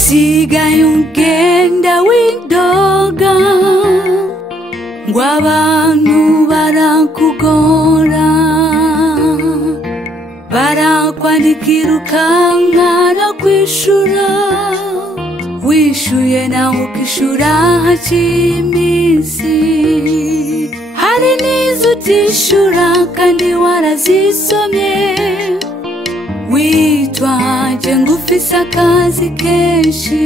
usigaye ugenda widoga ngo abantu barakugora, barakwandikira ukankana kwishura, wishuye nawe ukishura haciye iminsi. Hari n'izo utishura kandi warazisomye, witwaje ngo ufise akazi kenshi.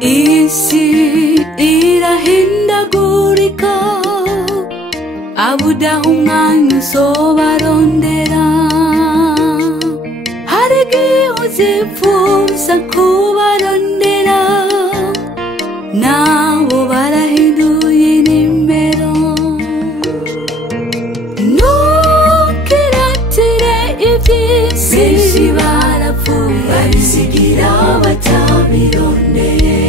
Isi irahindagurika, abudaha umwanya uzobarondera. Hari igihe uzipfuza kubarondera, nabo barahinduye inimero. Ntukiratire ivy'isi, benshi barapfuye babisigira batabirondeye.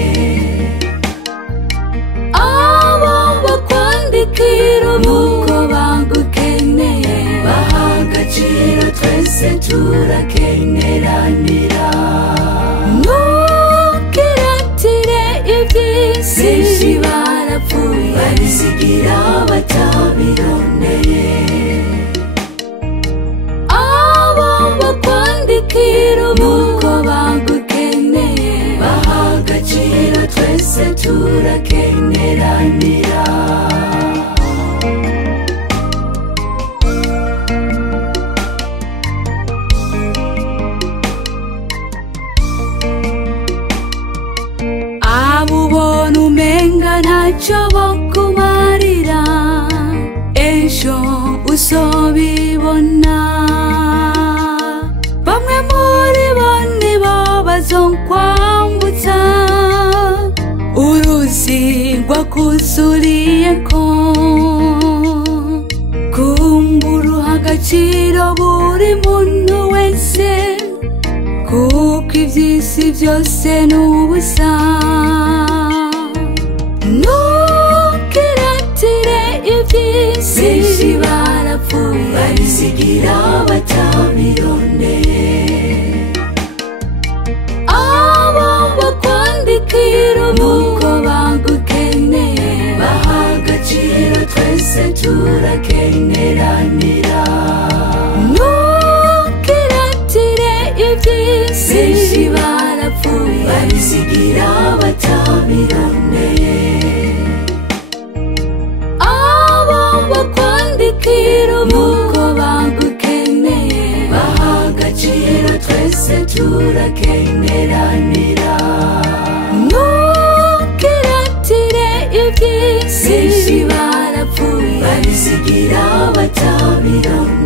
Abo bakwandikira nuko bagukeneye, baha agaciro twese turakeneranira. Ntukiratire ivy'isi, benshi barapfuye babisigira batabirondeye. Abo bakwandikira nuko bagukeneye, baha agaciro twese turakeneranira. Abo ubona umenga ntacyo bokumarira, ejo uzobibona. Bamwe muri bo nibo bazonkwambutsa uruzi rwakuzuriyeko. Kumbura uha agaciro buri muntu wese, kuko ivy'isi vyose n'ubusa. Ntukiratire ivy'isi, benshi barapfuye babisigira batabirondeye. Abo bakwandikira nuko bagukeneye, baha agaciro twese turakeneranira. Ntukiratire ivy'isi, benshi barapfuye babisigira batabirondeye. Abo bakwandikira nuko bagukeneye, baha agaciro twese turakeneranira. Ntukiratire ivy'isi, benshi barapfuye babisigira batabirondeye.